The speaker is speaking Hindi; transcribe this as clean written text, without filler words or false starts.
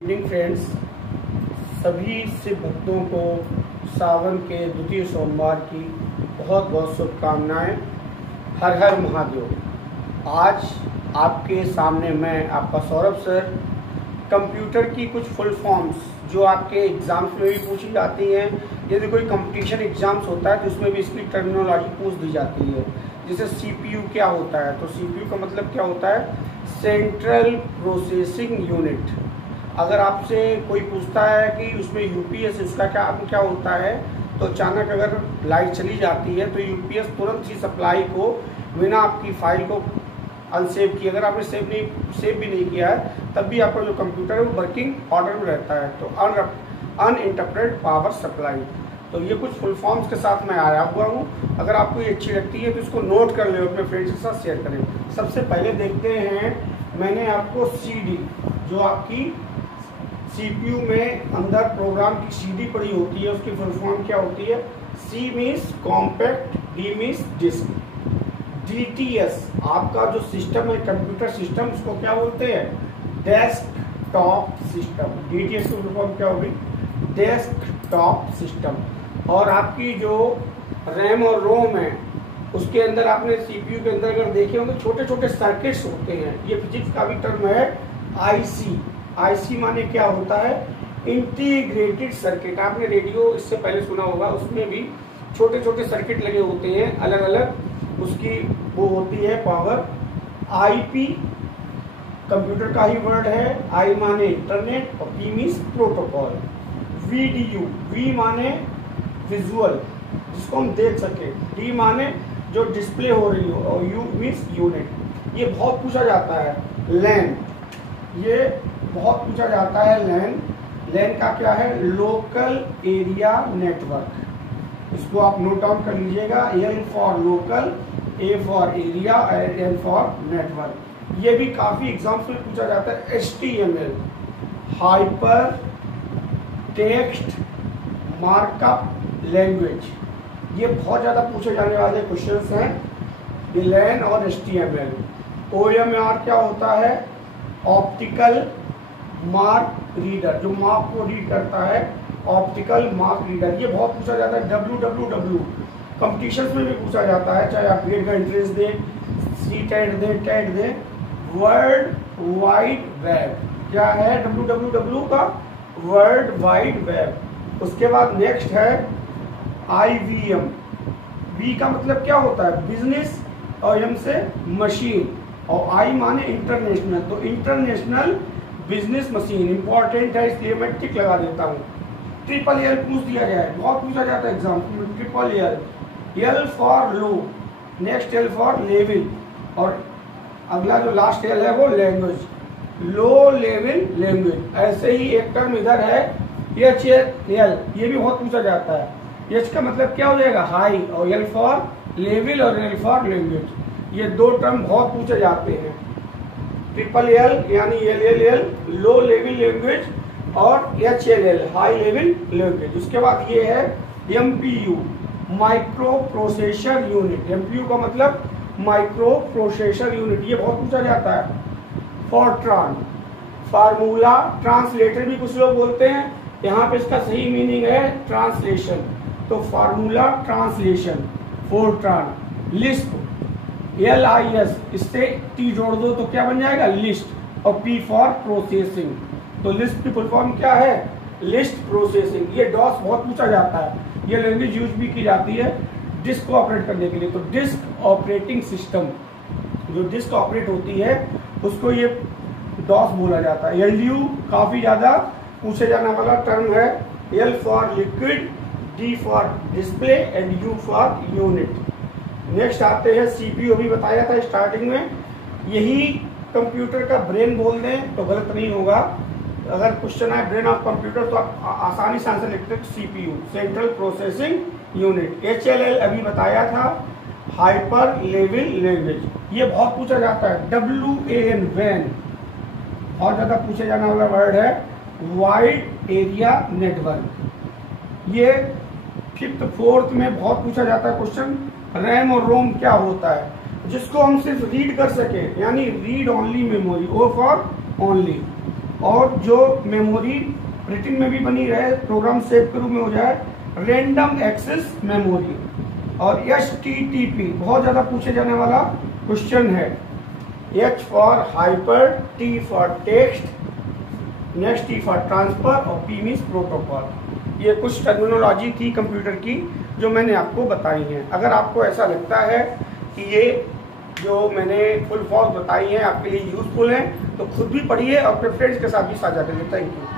इवनिंग फ्रेंड्स, सभी शिव भक्तों को सावन के द्वितीय सोमवार की बहुत बहुत शुभकामनाएं। हर हर महादेव। आज आपके सामने मैं आपका सौरभ सर कंप्यूटर की कुछ फुल फॉर्म्स जो आपके एग्जाम्स में भी पूछी जाती हैं। यदि कोई कंपटीशन एग्जाम्स होता है तो उसमें भी इसकी टर्मिनोलॉजी पूछ दी जाती है। जैसे सीपीयू क्या होता है, तो सीपीयू का मतलब क्या होता है, सेंट्रल प्रोसेसिंग यूनिट। अगर आपसे कोई पूछता है कि उसमें यूपीएस उसका क्या होता है, तो अचानक अगर लाइट चली जाती है तो यूपीएस तुरंत ही सप्लाई को बिना आपकी फाइल को अनसेव किए, अगर आपने सेव भी नहीं किया है तब भी आपका जो कंप्यूटर है वो वर्किंग ऑर्डर में रहता है। तो अनइंटरप्टेड पावर सप्लाई। तो ये कुछ फुल फॉर्म्स के साथ मैं आया हुआ हूँ। अगर आपको ये अच्छी लगती है तो इसको नोट कर ले, अपने फ्रेंड्स के साथ शेयर करें। सबसे पहले देखते हैं, मैंने आपको सीडी जो आपकी सीपीयू में अंदर प्रोग्राम की सीडी पड़ी होती है, उसकी फुल फॉर्म क्या होती है। C means compact, D means disc, DTS आपका जो सिस्टम है कंप्यूटर सिस्टम, उसको क्या बोलते हैं, डेस्कटॉप सिस्टम। डीटीएस की फुल फॉर्म क्या होगी, डेस्कटॉप सिस्टम। और आपकी जो रैम और रोम है उसके अंदर आपने सीपीयू के अंदर अगर देखे होंगे छोटे छोटे सर्किट्स होते हैं। ये फिजिक्स का भी टर्म है आईसी। आईसी माने क्या होता है, इंटीग्रेटेड सर्किट। आपने रेडियो इससे पहले सुना होगा, उसमें भी छोटे छोटे सर्किट लगे होते हैं अलग अलग, उसकी वो होती है पावर। आईपी कंप्यूटर का ही वर्ड है। आई माने इंटरनेट और P means protocol. VDU, V माने विजुअल जिसको हम देख सके, डी माने जो डिस्प्ले हो रही हो, और यू मीन्स यूनिट। ये बहुत पूछा जाता है। लैन, ये बहुत पूछा जाता है। लैन का क्या है, लोकल एरिया नेटवर्क। इसको आप नोट डाउन कर लीजिएगा। L for local, A for area, N for network. ये भी काफी एग्जाम्स में पूछा जाता है। HTML, hypertext markup language, ये बहुत ज्यादा पूछे जाने वाले क्वेश्चंस हैं, लैन और HTML। OMR क्या होता है, ऑप्टिकल मार्क रीडर, जो मार्क को रीड करता है, ऑप्टिकल मार्क रीडर। ये बहुत पूछा जाता है। WWW कंपटीशंस में भी पूछा जाता है, चाहे आप ग्रेड का एंट्रेंस दें, CTET दें, टेट दें। वर्ल्ड वाइड वेब क्या है, WWW का वर्ल्ड वाइड वेब। उसके बाद नेक्स्ट है IVM। बी का मतलब क्या होता है, बिजनेस, और एम से मशीन, और आई माने इंटरनेशनल। तो इंटरनेशनल बिजनेस मशीन इंपॉर्टेंट है, इसलिए मैं टिक लगा देता हूँ। ट्रिपल एल पूछ दिया गया है, बहुत पूछा जाता है एग्जाम में। Triple L, L for low, next L for level, और अगला जो लास्ट एल है वो लैंग्वेज, लो लेवल लैंग्वेज। ऐसे ही एक टर्म इधर है HL, ये भी बहुत पूछा जाता है। एच का मतलब क्या हो जाएगा, हाई, और एल फॉर लेवल और एल फॉर लैंग्वेज। ये दो टर्म बहुत पूछे जाते हैं। ट्रिपल एल यानी LLL लो लेवल लैंग्वेज, और HLL हाई लेवल लैंग्वेज। उसके बाद ये है MPU, micro processor unit. MPU का मतलब माइक्रो प्रोसेसर यूनिट, ये बहुत पूछा जाता है। फॉर्ट्रान, फार्मूला ट्रांसलेटर भी कुछ लोग बोलते हैं, यहाँ पे इसका सही मीनिंग है ट्रांसलेशन, तो formula translation, Fortran. Lisp, LIS, इससे T जोड़ दो तो क्या बन जाएगा, लिस्ट, और P फॉर प्रोसेसिंग। तो लिस्ट की फुल फॉर्म क्या है, लिस्ट प्रोसेसिंग। ये डॉस बहुत पूछा जाता है, ये लैंग्वेज यूज भी की जाती है डिस्क को ऑपरेट करने के लिए। तो डिस्क ऑपरेटिंग सिस्टम, जो डिस्क ऑपरेट होती है उसको ये डॉस बोला जाता है। LU काफी ज्यादा पूछे जाने वाला टर्म है। L for liquid, D for display, and U for unit. Next आते हैं CPU। अभी बताया था स्टार्टिंग में, यही कंप्यूटर का ब्रेन बोल दें तो गलत नहीं होगा। अगर क्वेश्चन है ब्रेन ऑफ कंप्यूटर तो आप आसानी से आंसर लिखते हैं CPU, central processing unit. HLL अभी बताया था, हाइपर लेवल लैंग्वेज। ये बहुत पूछा जाता है। WAN, वैन, बहुत ज्यादा पूछे जाने वाला वर्ड है। वाइड एरिया नेटवर्क, ये 5th 4th में बहुत पूछा जाता है क्वेश्चन। रैम और रोम क्या होता है, जिसको हम सिर्फ रीड कर सके, यानी read only memory, O for only. और जो मेमोरी रिटिन में भी बनी रहे, प्रोग्राम सेव के रूप में हो जाए, रैंडम एक्सेस मेमोरी। और HTTP बहुत ज़्यादा पूछे जाने वाला क्वेश्चन है। H for hyper, T for text, next T for transfer और P मीन्स प्रोटोकॉल। ये कुछ टर्मिनोलॉजी थी कंप्यूटर की जो मैंने आपको बताई हैं। अगर आपको ऐसा लगता है कि ये जो मैंने फुल फॉर्म बताई हैं आपके लिए यूजफुल हैं तो खुद भी पढ़िए और अपने फ्रेंड्स के साथ भी साझा करिए। Thank you.